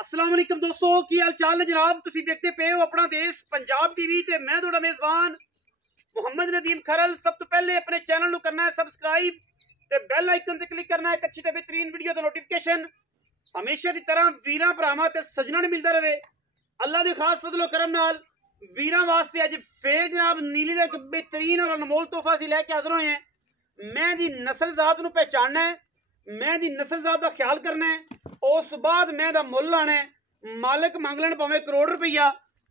अस्सलाम वालेकुम दोस्तों की हाल चाल ने जनाब। तुसीं देखते पे हो अपना देश पंजाब टीवी ते मैं तुहाडा मेज़बान मुहम्मद नदीम खरल। सब तो पहले अपने चैनल को करना है सबसक्राइब ते बेल आइकन ते क्लिक करना है एक अच्छी ते बेहतरीन वीडियो दा नोटिफिकेशन हमेशा की तरह वीरां भरावां ते सजना ने मिलता रहे। अल्लाह दे खास फजलो करम नाल वीरां वास्ते अज फिर जनाब नीली दा एक बेहतरीन और अनमोल तोहफा असीं लैके हाज़र होए हैं। मैं दी नस्ल जात नूं पहचानना है, मैं दी नस्ल जात दा ख्याल करना है, उस बाद मैं दा मुल लाना है। मालिक मंग लैण भावें करोड़ रुपया,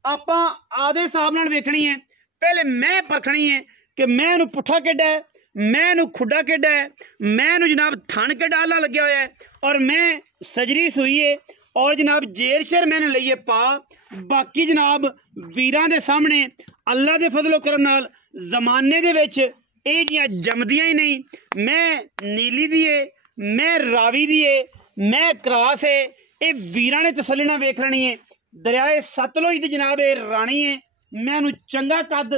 आपां आदे हिसाब नाल वेखणी है। पहले मैं परखनी है कि मैं नूं पुट्ठा केड़ा है, मैं नूं खुड्डा केड़ा है, मैं नूं जनाब थन केड़ा अल्लाह लग्या होया है, और मैं सजरी सूई है और जनाब जेर शेर मैंने लईए पा। बाकी जनाब वीरां दे सामने अल्लाह दे फजलो करम नाल जमाने दे विच ਇਹ जियां जमदियां ही नहीं। मैं नीली दी है, मैं रावी दी है, मैं क्रास है। ये वीरां ने तसल्ली नाल वेख लेनी है। दरियाए सतलुज दी जनाब ये रानी है। मैनू चंगा कद,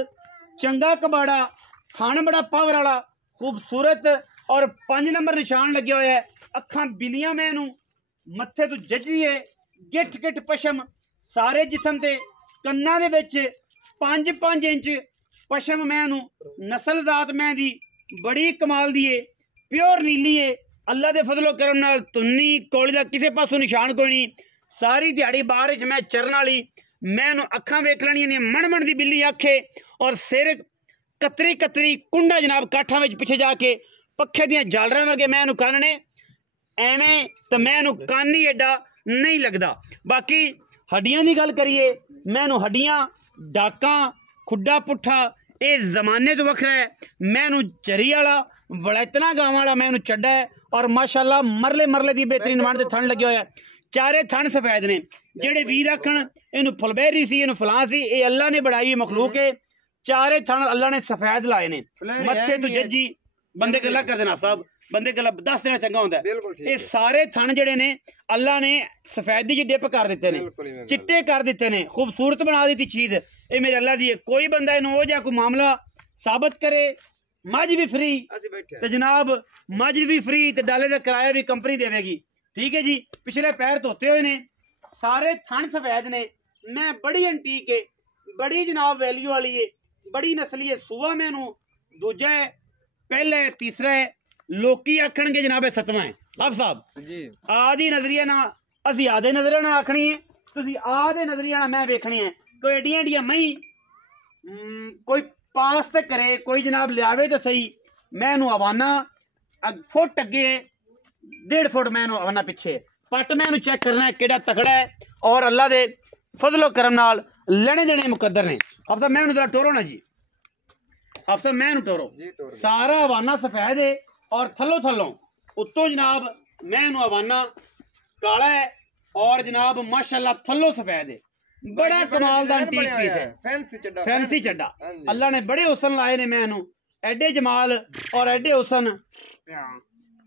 चंगा कबाड़ा, थन बड़ा पावर वाला, खूबसूरत और 5 नंबर निशान लगे हुए है। अखां बिलियां मैनू, मत्थे तो जजी है, गिठ गिठ पशम सारे जिसम ते, कन्ना दे विच 5-5 इंच पशम मैनू। नस्ल जात मैं दी बड़ी कमाल दी है, प्योर नीली है। अल्लाह दे फजलो करम नाल तुन्नी कोली दा किसे पासों निशान कोई नहीं। सारी दिहाड़ी बाहर च मैं चरन वाली, मैनू अखां वेख लैणियां ने, मण दी बिल्ली आखे और सिर कतरी कतरी कुंडा जनाब काठा विच पिछे जाके पखे दियां जालरां वर्गे मैनू कन्न ने। एवें तो मैनू कन्न ही एडा नहीं लगदा। बाकी हड्डियां दी गल करिए, मैनू हड्डियां, डाकां, खुड्डा पुट्ठा ये जमाने तो वखरा है। मैनू चरी वाला, वलैतना गांव वाला मैनू चड्डा है, और माशाल्लाह मरले मरले दी बेहतरीन वण ते थन लगे होया। चारे थन सफेद ने। जेड़े वीर आखण इनू फुलबेरी सी, इनू फलां सी, ये अल्लाह ने बनाई हुई मखलूक है। चारे थन अल्लाह ने सफेद लाए ने। मत्थे तो जज्जी बंदे गल्ला कर देना साहब, बंदे गल्ला दस देना चंगा होंदा है। ये सारे थन जेड़े ने अल्लाह ने सफेदी च डिप कर दिते ने, चिट्टे कर दिते ने, खूबसूरत बना दी चीज। ये मेरे अल्लाह दी है। कोई बंदा इन्हू हो जा कोई मामला साबित करे, मझ भी फ्री तो जनाब मझ भी फ्री तो डाले का किराया भी कंपनी देवेगी। ठीक है जी। पिछले पैर धोते हुए ने, सारे थन सफेद ने। मैं बड़ी एंटीक है, बड़ी जनाब वैल्यू वाली है, बड़ी नस्ली है। सूआ मैनू दूजा है, पहला है, तीसरा है। लोकी आखणगे जनाब सतवां है। हफ साहब जी आदि नजरिया ना असी आधे नजरिया ना आखनी है, तुसी आधे नजरिया ना मैं वेखनी है। कोई एडियां एडियां मई कोई पास तो करे, कोई जनाब लियावे तो सही। मैं नू अवाना फुट अगे 1.5 फुट मैं नू अवाना पिछे। पट मैं नू चेक करना है केड़ा तकड़ा है, और अल्लाह दे फजलो करम नाल लेने देने मुकद्दर ने। अब तो मैं जरा टोरो ना जी, अब तो मैं टोरो। सारा अवाना सफेद है और थलो थलों उत्तों जनाब मैं अवाना काला है, और जनाब माशाल्लाह थलो सफेद है। बड़ा कमाल दा एंटीक पीस है, फैंसी चड्डा। अल्लाह ने बड़े हुसन लाए ने मैनू, एडे जमाल और एडे हुसन,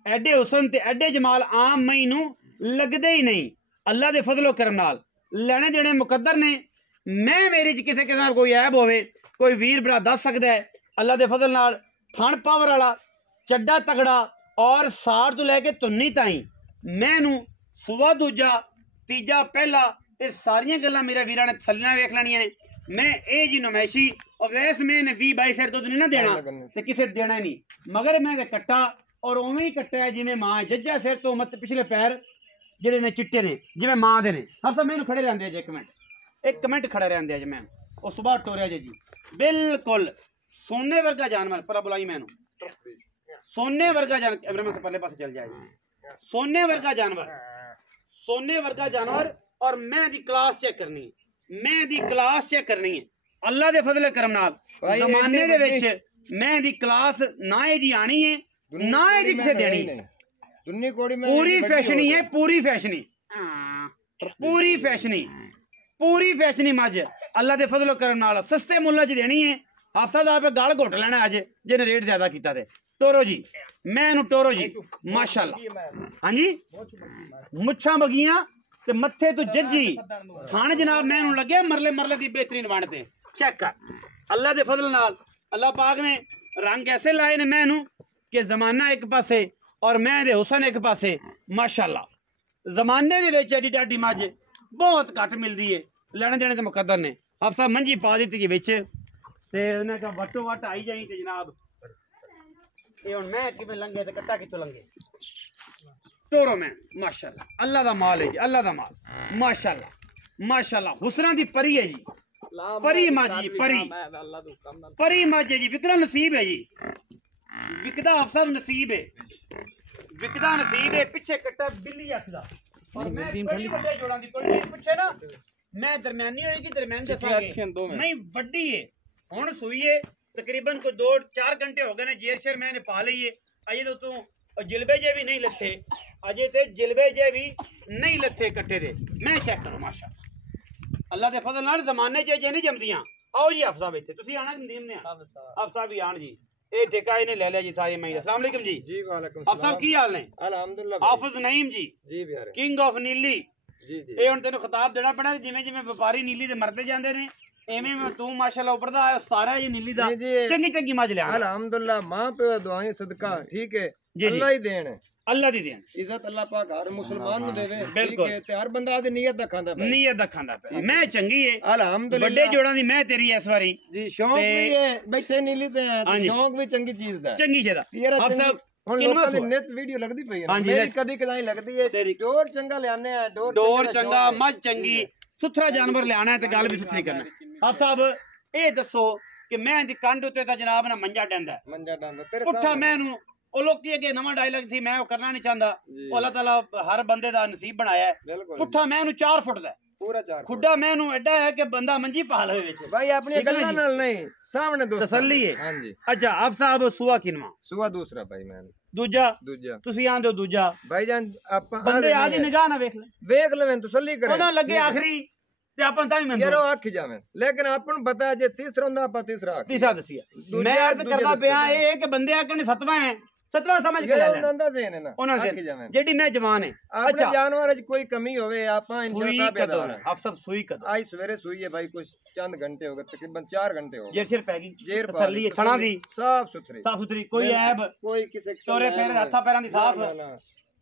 एडे हुसन ते एडे जमाल आम मई नू लगदे ही नहीं। अल्लाह दे फजलो करम नाल लेने देने मुकद्दर ने। मैं मेरी च किसे किस्म कोई ऐब होवे, कोई वीर भरा दस सकदा है। अल्लाह दे फजल नाल थन पावर वाला, चड्डा तगड़ा, और साड़ तो लैके तुन्नी ताई मैनू सूआ दूजा, तीजा पहला, ये सारियां गल्लां मेरे वीरां ने तसल्ली नाल वेख लैणियां ने। मैं ये जी नमैशी और वैस मैंने 20-22 सिर दुध नहीं ना देना ते किसे देना नहीं, मगर मैं कट्टा और उवें ही कट्टा है जिवें मां। जज्जा सिर तो मत पिछले पैर जेडे ने चिट्टे ने जिवें मां दे ने। हर तो मैनू खड़े रहंदे जे, एक मिनट खड़े रहंदे अज। मैं उस बाद टोरिया जी बिल्कुल सोने वर्गा जानवर। पर बुलाई मैनू सोने वर्गा जानवर से पहले पास चल जाए। सोने वर्गा जानवर, सोने वर्गा जानवर। और मैं दी क्लास चेक करनी है, मैं दी क्लास चेक करनी है। अल्लाह दे फजले करम नाल जमाने दे विच मैं दी क्लास ना ही जी आनी है, ना ही जी किसे देनी है। पूरी फैशनी है, पूरी फैशनी, पूरी फैशनी, पूरी फैशनी मझ अल्लाह दे फजलो करम नाल सस्ते मुल्ल च देनी है। हाफसा दा पे गल घुट लेना अज जिन्हें रेट ज्यादा किया। टोरो जी मैं टोरो जी माशाल्लाह। हाँ जी मुच्छां बगियां ते मत्थे तो जज्जी, थान जनाब मैनू लगे मरले मरले दी बेहतरीन वणते। चेक कर अल्लाह दे फजल नाल अल्लाह पाक ने रंग ऐसे लाए ने मैनू कि जमाना एक पासे और मैं दे हुसन एक पासे। माशाल्लाह जमाने दे विच एडी डाडी मझ बहुत घट मिलती है, लेने देने के मुकद्दर ने। अफसर मंजी पा दी थी बिच ते उन्हें कहा वटो वट आई जाई ते जनाब ये हुण मैं किवें लंघे ते कट्टा कित्थों लंघे तोरो मैं माशाअल्लाह अल्लाह दा माल है जी, अल्लाह दा माल माशाअल्लाह माशाअल्लाह हुसना दी परी है जी, परी मां जी परी परी मां जी विकदा नसीब है जी, विकदा अफसर नसीब है, विकदा नसीब है। पिछे कट्टा बिल्ली अखदा और मैं बड़ी बड़े जोड़ां दी कोई पूछे ना मैं दरमियानी होएगी दरमियान दसांगे नहीं बड़ी है। हुण सुई है तकरीबन को 2-4 घंटे हो गए ने जेर मैंने पा ली है। अजे तो तू जिलबे जे भी नहीं लथे, अजे ते जिलबे जे भी नहीं लथे कट्टे दे। मैं चेक करो माशाअल्लाह अल्लाह दे फजल नाल जमाने च जे नहीं जमदियां। आओ जी अफसा इत्थे तुसी आना नदीम ने अफसा भी आन जी ए ठेका इन्हें ले लिया जी सारी मई। अस्सलाम वालेकुम जी। जी वालेकुम सलाम। अफसा की हाल ने? अल्हम्दुलिल्लाह। हाफिज नईम जी जी प्यारे किंग ऑफ नीली जी जी ਇਹ ਹੁਣ ਤੈਨੂੰ ਖਿਤਾਬ ਦੇਣਾ ਪੈਣਾ ਜਿਵੇਂ ਜਿਵੇਂ ਵਪਾਰੀ ਨੀਲੀ ਦੇ ਮਰਦੇ ਜਾਂਦੇ ਨੇ ਐਵੇਂ ਤੂੰ ਮਾਸ਼ਾਅੱਲਾ ਉੱਪਰਦਾ ਸਾਰਾ ਇਹ ਨੀਲੀ ਦਾ ਚੰਗੀ ਚੰਗੀ ਮੱਝ ਲਿਆ अल्हम्दुलिल्लाह मां पे दुआएं सदका ठीक है जी, अल्लाह ही देन है ਅੱਲਾ ਦੀ ਦੇਣ इज्जत अल्लाह पाक हर मुसलमान नु देवे बिल्कुल। ठीक है ते हर बंदा दी नीयत दा खांदा पे ਨੀਅਤ ਦਾ ਖਾਂਦਾ ਪਿਆ ਮੈਂ ਚੰਗੀ ਏ अल्हम्दुलिल्लाह ਵੱਡੇ ਜੋੜਾਂ ਦੀ ਮੈਂ ਤੇਰੀ ਇਸ ਵਾਰੀ जी शौक भी है बैठे नीली ते हैं, हाँ जी। शौक भी चंगी चीज दा है। ਚੰਗੀ ਜਿਹਦਾ यार ਆਪ ਸਾਹਿਬ ਹੁਣ ਕਿੰਨਾ ਲੋਕਾਂ ਦੀ ਸਵਾਲ? ਨਿਤ ਵੀਡੀਓ ਲੱਗਦੀ ਪਈ ਹੈ हाँ ਨਾ, जी, ਮੇਰੀ नेट। ਕਦੀ ਕਦਾਈ ਲੱਗਦੀ ਹੈ तेरी ਡੋਰ ਚੰਗਾ ਲਿਆਨੇ ਆ ਡੋਰ ਡੋਰ ਦਾ ਚੰਗਾ ਸ਼ੌਕ ਹੈ। ਮੱਝ ਚੰਗੀ ਸੁਥਰਾ ਜਾਨਵਰ ਲਿਆਣਾ ਹੈ ਤੇ ਗੱਲ ਵੀ ਸੁਥਰੀ ਕਰਨਾ। ਆਪ ਸਾਹਿਬ ਇਹ ਦੱਸੋ ਕਿ ਮੈਂ ਦੀ ਕੰਡ ਉੱਤੇ ਤਾਂ ਜਨਾਬ ਨਾ ਮੰਜਾ ਡੰਦਾ ਮੰਜਾ ਡਾਂਦਾ ਤੇਰੇ ਪੁੱਠਾ ਸਾਹਮਣੇ। ਮੈਂ ਨੂੰ ਉਹ ਲੋਕੀ ਅੱਗੇ ਨਵਾਂ ਡਾਇਲੌਗ ਸੀ ਮੈਂ ਉਹ ਕਰਨਾ ਨਹੀਂ ਚਾਹੁੰਦਾ ਜੀ। ਉਹ ਅੱਲਾਹ ਤਾਲਾ ਹਰ ਬੰਦੇ ਦਾ ਨਸੀਬ ਬਣਾਇਆ ਹੈ। ਬਿਲकुल ਪੁੱਠਾ ਮੈਂ ਨੂੰ 4 ਫੁੱਟ ਦਾ ਹੈ। ਪੂਰਾ 4 ਖੁੱਡਾ ਮੈਂ ਨੂੰ ਐਡਾ ਹੈ ਕਿ ਬੰਦਾ ਮੰਜੀ ਪਾ ਲਵੇ ਵਿੱਚ भाई अपनी ठीक है ना गल्ला जी? नाल नहीं सामने दोस्त तसल्ली है। हां जी ਅੱਛਾ ਆਪ ਸਾਹਿਬ ਸੂਆ ਕਿਨਵਾ सुआ दूसरा भाई मैं ਦੂਜਾ दूजा ਤੁਸੀਂ ਆਂਦੇ ਹੋ ਦੂਜਾ भाईजान आप ਬੰਦੇ ਆਦੀ ਨਿਗਾਹ ਨਾ ਵੇਖ ਲੈ देख लेवें तसल्ली करे ਉਹਨਾਂ ਲੱਗੇ ਆਖਰੀ ਤੇ ਆਪਾਂ ਤਾਂ ਹੀ यार ਮੰਨਦੇ वो आखी जावे लेकिन अपन बता जे तीसरा हुंदा आप तीसरा आखी ਤੀਸਰਾ ਦਸਿਆ ਦੂਜਾ- ਮੈਂ ਅਰਜ਼ ਦੂਜੇ ਕਰਦਾ ਦਸਤੇ ਪਿਆ ਨੇ। ਇਹ ਕਿ ਬੰਦੇ ਆਖਣ ਸਤਵਾਂ ਹੈ ਸਤਵਾਂ ਸਮਝ ਕੇ ਲੈ ये ਲੈਣ उनदा देन है ना ਉਹਨਾਂ आखी ਦੇ जावे ਜਿਹੜੀ ਮੈਂ ਜਵਾਨ ਹੈ अपने ਅੱਛਾ जानवर च कोई कमी होवे आपा ਸੂਈ इंशाल्लाह ਕਦੋਂ बेदार है ਆਪ ਸਭ ਸੂਈ ਕਦੋਂ आज सवेरे सुई है भाई कुछ चंद घंटे हो गए तकरीबन 4 घंटे हो गए ਜੇ ਸਿਰ ਪੈ ਗਈ जेर पा ਤਸੱਲੀ ली, ਹੈ ਥਣਾ ਦੀ साफ सुथरी ਸਾਫ ਸੁਥਰੀ ਕੋਈ ਐਬ कोई किसी किस्म ਚੋਰੇ दा ਫੇਰੇ ऐब ਹੱਥਾਂ ਪੈਰਾਂ ਦੀ ਸਾਫ ना, ना, ना।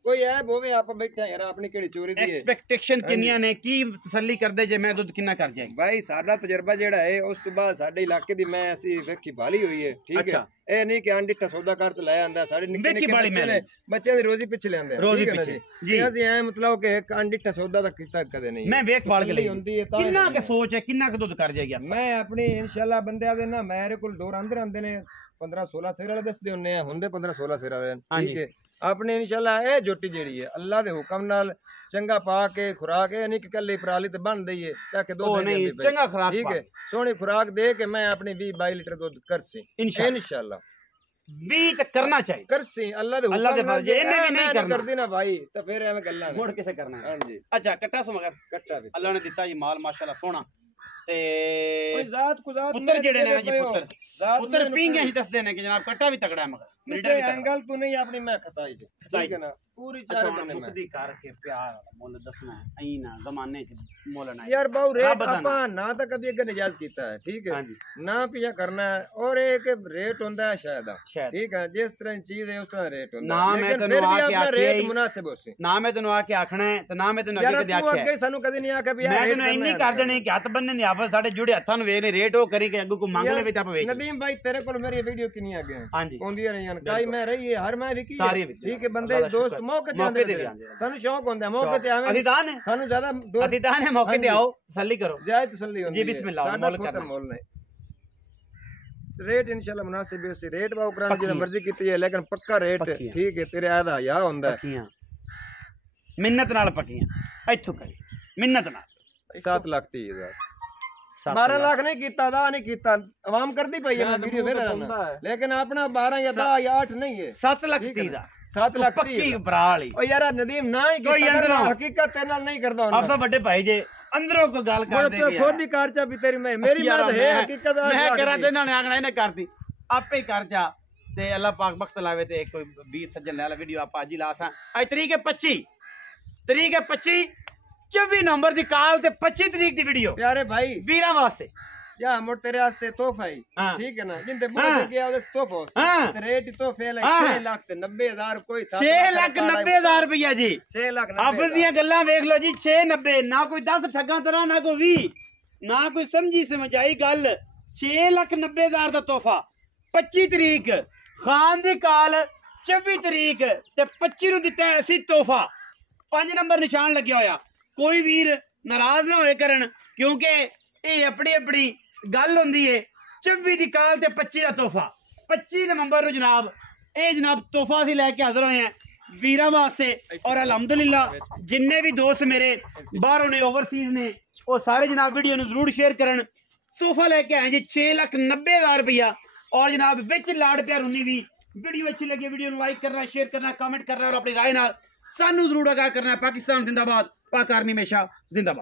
कोई ऐब होवे आप बैठे यार अपनी केड़ी चोरी दी है ਐਕਸਪੈਕਟੇਸ਼ਨ ਕਿੰਨੀਆਂ ਨੇ ਕੀ ਤਸੱਲੀ ਕਰਦੇ ਜੇ ਮੈਂ ਦੁੱਧ ਕਿੰਨਾ ਕਰ ਜਾਏਗੀ भाई साडा तजर्बा जेड़ा है उस तो बाद साडे इलाके दी मैं ऐसी वेखी भाली हुई है ठीक है अच्छा। ए नहीं कि आंडी सौदा कर तो ले आंदा साडे निक्के वेखी निक्के भाली बच्चे मैंने। ने बच्चों दी रोजी पिछे लेंदे रोजी ठीक है ना पिछे, जी। असि ऐ मतलब कि एक आंडी सौदा दा कीता कदे नहीं ਮੈਂ ਵੇਖ ਪਾਲ ਕੇ ਲਈ ਹੁੰਦੀ ਹੈ ਤਾਂ ਕਿੰਨਾ ਕੁ ਸੋਚ ਹੈ ਕਿੰਨਾ ਕੁ ਦੁੱਧ ਕਰ ਜਾਏਗੀ मैं अपनी इंशाल्लाह बंदे दे ना मेरे कोल डोर आंदे ने 15-16 सिर वाले दसदे हुन्ने आ हुंदे 15-16 सिर वाले हाँ ठीक जी। है अपने इंशाल्लाह ए जोटी जेड़ी है अल्लाह दे हुक्म नाल चंगा पा के खुराक है नहीं कि कल्ली पराली ते बन दईए ताकि ਉਹ दूध ਨਹੀਂ ਚੰਗਾ ਖਰਾਬ ठीक है सोनी खुराक दे के मैं अपनी 20-22 लीटर दूध कर सी इंशाल्लाह। इंशाल्लाह ਵੀ ਤਾਂ ਕਰਨਾ ਚਾਹੀਏ कर सी अल्लाह दे अल्लाह दे हुक्म नाल फर्ज, इन्हें भी ए नहीं मैं करना। कर दी ना भाई तो फिर एवें गल्लां ने। ਮੁੜ ਕਿਸੇ ਕਰਨਾ ਹੈ। हां जी ਅੱਛਾ ਕੱਟਾ ਸੋ ਮਗਰ कट्टा भी ਅੱਲਾ ਨੇ ਦਿੱਤਾ ਜੀ ਮਾਲ ਮਾਸ਼ਾਅੱਲਾ ਸੋਹਣਾ ਤੇ कोई जात को जात ਪੁੱਤਰ ਜਿਹੜੇ ਨੇ ਨਾ ਜੀ मेरे ਪੁੱਤਰ जात ਪੁੱਤਰ मेरे ਪੀਂਗੇ ਅਸੀਂ ਦੱਸਦੇ ਨੇ ਕਿ ਜਨਾਬ ਕੱਟਾ ਵੀ ਤਕੜਾ ਹੈ ਮਗਰ ਲੀਡਰ किसे ਵੀ ਤਕੜਾ एंगल तो नहीं अपनी मैं खताई जी खताई ठीक है ना पूरी ਅੱਛਾ चार ਹੁਣ करने में ਮੁਕਦੀ ਕਰਕੇ ਪਿਆਰ ਵਾਲਾ ਮੁੱਲ ਦੱਸਣਾ ਹੈ ਐਂ ਨਾ ਜ਼ਮਾਨੇ ਚ ਮੁੱਲ ਨਾ यार बहु रेट ਰੱਬ ਦਾ आपा ना तो कभी अगर निजाज कीता है ठीक है ਹਾਂਜੀ ना पिया करना है और एक रेट होता है शायद ਸ਼ਾਇਦ ठीक है जिस तरह की चीज है उस तरह रेट होता ना है मैं लेकिन तेनू फिर भी आके अपना आखिया रेट ही- मुनासिब हो सी ਨਾ ਮੈਂ ਤੈਨੂੰ ਆ ਕੇ ਆਖਣਾ ਹੈ ਤੇ ਨਾ ਮੈਂ ਤੈਨੂੰ यार ਅੱਗੇ ਕਦੇ तू ਆਖਿਆ अगे सानू कभी नहीं आके भी ਮੈਂ यार ਤੈਨੂੰ ਇੰਨੀ ਕਰ ਦੇਣੀ ਕਿ ਹੱਥ ਬੰਨੇ ਨਹੀਂ ਆਪਸ ਸਾਡੇ ਜੁੜੇ ਹੱਥਾਂ ਨੂੰ ਵੇਖ ਨੇ ਰੇਟ ਉਹ ਕਰੀ ਕਿ ਅੱਗੋਂ ਕੋ ਮੰਗ ਲਵੇ ਤਾਂ ਆਪਾਂ ਵੇਚ नदीम भाई तेरे को मेरी वीडियो की नहीं आगे ਹਾਂਜੀ होंदी रही हैं कई मैं रही है हर मैं विकी सारी विकी। ठीक है बंदे अल्लाह दा दोस्त शुक्र। मौके मौके ते ते भी आंदे आंदे। सानू शौक होंदा है मौके ते आवे ਅਸੀਂ ਤਾਂ ਨੇ सानू ज्यादा दोस्त ਅਸੀਂ ਤਾਂ ਨੇ ਮੌਕੇ ਤੇ ਆਓ ਤਸੱਲੀ ਕਰੋ जायज तसल्ली होंदी जी, है। बिस्मिल्लाह, साडा मोल खुद करना। मोल नहीं रेट इंशाल्लाह मुनासिब है रेट बाउ कराने पक्की। जिन्ना मर्जी कीती है लेकिन पक्का रेट पक्की है। ठीक है तेरे आदा या होंदा है ਪੱਕੀਆਂ ਮਿੰਨਤ ਨਾਲ ਪੱਕੀਆਂ ਇੱਥੋਂ ਕਰੀ ਮਿੰਨਤ ਨਾਲ 7 लाख 30,000 ਸੱਤ 12 ਲੱਖ। लाख नहीं कीता दा नहीं कीता आवाम करदी पई है मैं वीडियो वेख रहा लेकिन अपना 12 या 10 या 8 नहीं है 7 ਲੱਖ ठीक है 30 ना? ਦਾ 7 लाख 30 ਪੱਕੀ ਬਰਾ ਵਾਲੀ ओ यार नदीम ना ही कोई कीता अंदरों। हकीकत ते नाल नहीं करदा ਆਪ ਸਭ ਵੱਡੇ ਭਾਈ ਜੇ ਅੰਦਰੋਂ ਕੋਈ ਗੱਲ मोर ਕਰਦੇ तो ਕਿ खुद ही कार चा भी तेरी मैं मेरी यार, बात है मैं- हकीकत ਮੈਂ ਕਰਾਂ ਤੇ ਇਹਨਾਂ ਨੇ ਆਖਣਾ ਇਹਨੇ ਕਰਤੀ ਆਪੇ ਹੀ ਕਰ ਜਾ ਤੇ ਅੱਲਾਹ ਪਾਕ ਬਖਤ ਲਾਵੇ ਤੇ ਕੋਈ 20 ਸੱਜਣ ਲੈ ਲਾ ਵੀਡੀਓ ਆਪਾਂ ਅੱਜ ਹੀ ਲਾ ਸਾਂ ਅੱਜ ਤਰੀਕ ਹੈ 25 ਤਰੀਕ ਹੈ 25 24 ਨੰਬਰ ਦੀ ਕਾਲ ਤੇ 25 ਤਰੀਕ ਦੀ ਵੀਡੀਓ प्यारे भाई ਵੀਰਾਂ ਵਾਸਤੇ या मुड़ तेरे वास्ते तोहफा ही हाँ। ठीक है ना जिंदे बुरे हाँ। दे गया ਉਹਦੇ ਤੋਹਫਾ हाँ। ਤੇ ਰੇਟ ਤੋਹਫੇ ਲੈ हाँ। 6,90,000 ਕੋਈ 6,90,000 ਰੁਪਇਆ ਜੀ 6,90,000 ਆਪਸ ਦੀਆਂ ਗੱਲਾਂ ਵੇਖ ਲਓ ਜੀ 690 ਨਾ ਕੋਈ 10 ਠੱਗਾਂ ਤਰ੍ਹਾਂ ਨਾ ਕੋਈ 20 ਨਾ ਕੋਈ ਸਮਝੀ ਸਮਝਾਈ ਗੱਲ 6,90,000 ਦਾ ਤੋਹਫਾ 25 ਤਰੀਕ ਖਾਨ ਦੀ ਕਾਲ 24 ਤਰੀਕ ਤੇ 25 ਨੂੰ ਦਿੱਤਾ ਅਸੀਂ ਤੋਹਫਾ 5 ਨੰਬਰ ਨਿਸ਼ਾਨ ਲੱਗਿਆ ਹੋਇਆ ਕੋਈ ਵੀਰ ਨਾਰਾਜ਼ ਨਾ ਹੋਏ ਕਰਨ ਕਿਉਂਕਿ ਇਹ ਆਪਣੀ ਆਪਣੀ ਗੱਲ ਹੁੰਦੀ ਏ 24 ਦੀ ਕਾਲ ਤੇ 25 ਦਾ ਤੋਹਫਾ 25 ਨਵੰਬਰ ਨੂੰ ਜਨਾਬ ਇਹ ਜਨਾਬ ਤੋਹਫਾ ਅਸੀਂ ਲੈ ਕੇ ਹਾਜ਼ਰ ਹੋਏ ਹਾਂ ਵੀਰਾਂ ਵਾਸਤੇ ਔਰ ਅਲਹਮਦੁਲਿਲਾ ਜਿੰਨੇ ਵੀ ਦੋਸਤ ਮੇਰੇ ਬਾਹਰੋਂ ਨੇ ਓਵਰਸੀਜ਼ ਨੇ ਉਹ ਸਾਰੇ ਜਨਾਬ ਵੀਡੀਓ ਨੂੰ ਜ਼ਰੂਰ ਸ਼ੇਅਰ ਕਰਨ ਤੋਹਫਾ ਲੈ ਕੇ ਆਏ ਜੀ 6,90,000 ਰੁਪਇਆ ਔਰ ਜਨਾਬ ਵਿੱਚ ਲਾੜ ਪਿਆਰ ਉਨੀ ਵੀ वीडियो अच्छी लगी वीडियो को लाइक करना शेयर करना कमेंट करना और अपनी राय नाल सानू जरूर आगाह करना पाकिस्तान जिंदाबाद पाक आर्मी हमेशा जिंदाबाद।